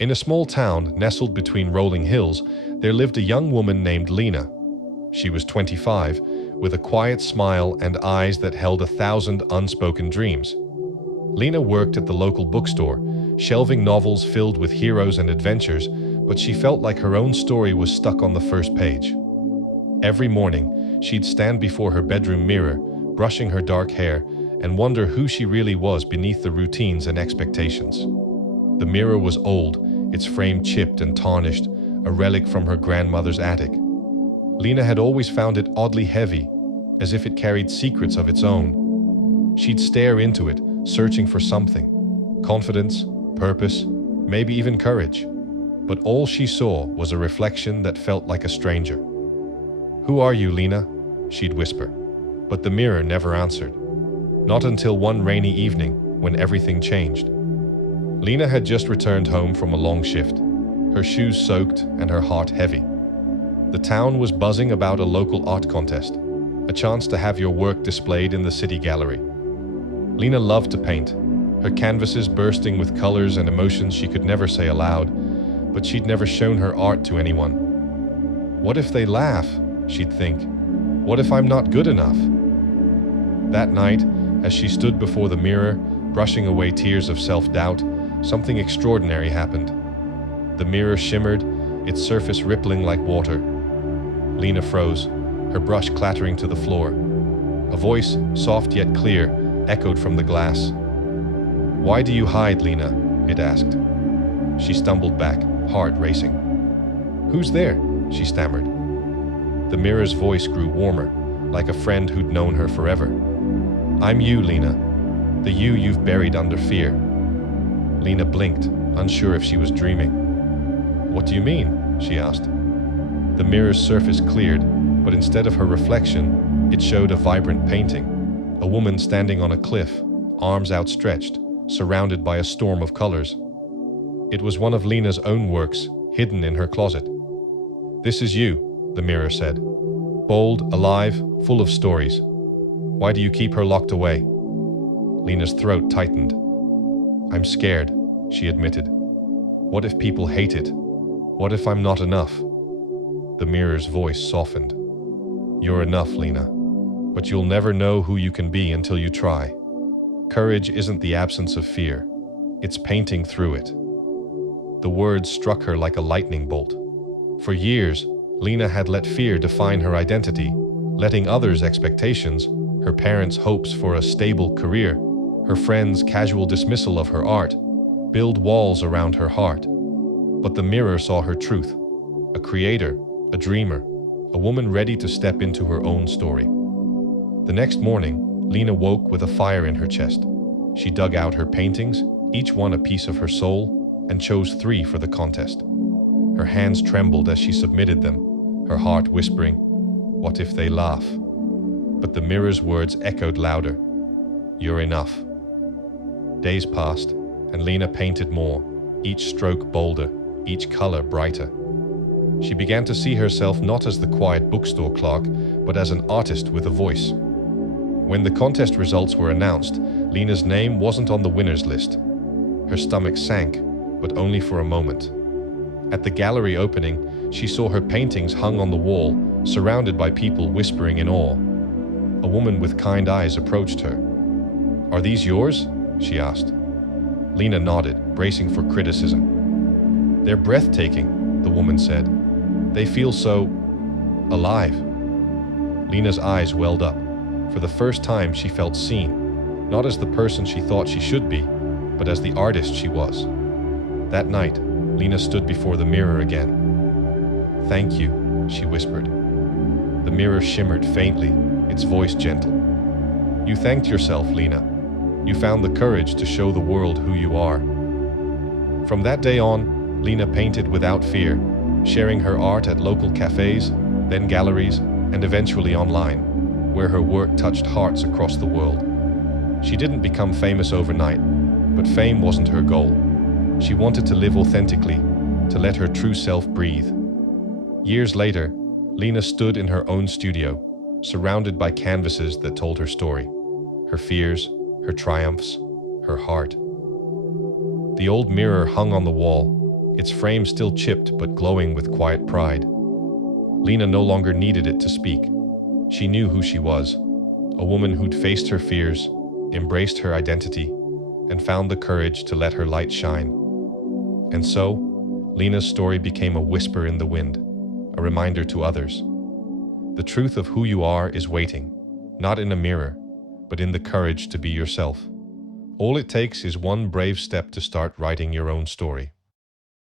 In a small town nestled between rolling hills, there lived a young woman named Lena. She was 25, with a quiet smile and eyes that held 1,000 unspoken dreams. Lena worked at the local bookstore, shelving novels filled with heroes and adventures, but she felt like her own story was stuck on the first page. Every morning, she'd stand before her bedroom mirror, brushing her dark hair, and wonder who she really was beneath the routines and expectations. The mirror was old, its frame chipped and tarnished, a relic from her grandmother's attic. Lena had always found it oddly heavy, as if it carried secrets of its own. She'd stare into it, searching for something: confidence, purpose, maybe even courage. But all she saw was a reflection that felt like a stranger. "Who are you, Lena?" she'd whisper. But the mirror never answered. Not until one rainy evening, when everything changed. Lena had just returned home from a long shift, her shoes soaked and her heart heavy. The town was buzzing about a local art contest, a chance to have your work displayed in the city gallery. Lena loved to paint, her canvases bursting with colors and emotions she could never say aloud, but she'd never shown her art to anyone. "What if they laugh?" she'd think. "What if I'm not good enough?" That night, as she stood before the mirror, brushing away tears of self-doubt, something extraordinary happened. The mirror shimmered, its surface rippling like water. Lena froze, her brush clattering to the floor. A voice, soft yet clear, echoed from the glass. "Why do you hide, Lena?" it asked. She stumbled back, heart racing. "Who's there?" she stammered. The mirror's voice grew warmer, like a friend who'd known her forever. "I'm you, Lena. The you you've buried under fear." Lena blinked, unsure if she was dreaming. "What do you mean?" she asked. The mirror's surface cleared, but instead of her reflection, it showed a vibrant painting. A woman standing on a cliff, arms outstretched, surrounded by a storm of colors. It was one of Lena's own works, hidden in her closet. "This is you," the mirror said. "Bold, alive, full of stories. Why do you keep her locked away?" Lena's throat tightened. "I'm scared," she admitted. "What if people hate it? What if I'm not enough?" The mirror's voice softened. "You're enough, Lena. But you'll never know who you can be until you try. Courage isn't the absence of fear. It's painting through it." The words struck her like a lightning bolt. For years, Lena had let fear define her identity, letting others' expectations, her parents' hopes for a stable career, her friends' casual dismissal of her art, build walls around her heart. But the mirror saw her truth: a creator, a dreamer, a woman ready to step into her own story. The next morning, Lena woke with a fire in her chest. She dug out her paintings, each one a piece of her soul, and chose 3 for the contest. Her hands trembled as she submitted them, her heart whispering, "What if they laugh?" But the mirror's words echoed louder: "You're enough." Days passed, and Lena painted more, each stroke bolder, each color brighter. She began to see herself not as the quiet bookstore clerk, but as an artist with a voice. When the contest results were announced, Lena's name wasn't on the winners list. Her stomach sank, but only for a moment. At the gallery opening, she saw her paintings hung on the wall, surrounded by people whispering in awe. A woman with kind eyes approached her. "Are these yours?" she asked. Lena nodded, bracing for criticism. "They're breathtaking," the woman said. "They feel so alive." Lena's eyes welled up. For the first time, she felt seen, not as the person she thought she should be, but as the artist she was. That night, Lena stood before the mirror again. "Thank you," she whispered. The mirror shimmered faintly, its voice gentle. "You thanked yourself, Lena. You found the courage to show the world who you are." From that day on, Lena painted without fear, sharing her art at local cafes, then galleries, and eventually online, where her work touched hearts across the world. She didn't become famous overnight, but fame wasn't her goal. She wanted to live authentically, to let her true self breathe. Years later, Lena stood in her own studio, surrounded by canvases that told her story, her fears, her triumphs, her heart. The old mirror hung on the wall, its frame still chipped but glowing with quiet pride. Lena no longer needed it to speak. She knew who she was, a woman who'd faced her fears, embraced her identity, and found the courage to let her light shine. And so, Lena's story became a whisper in the wind, a reminder to others. The truth of who you are is waiting, not in a mirror, but in the courage to be yourself. All it takes is one brave step to start writing your own story.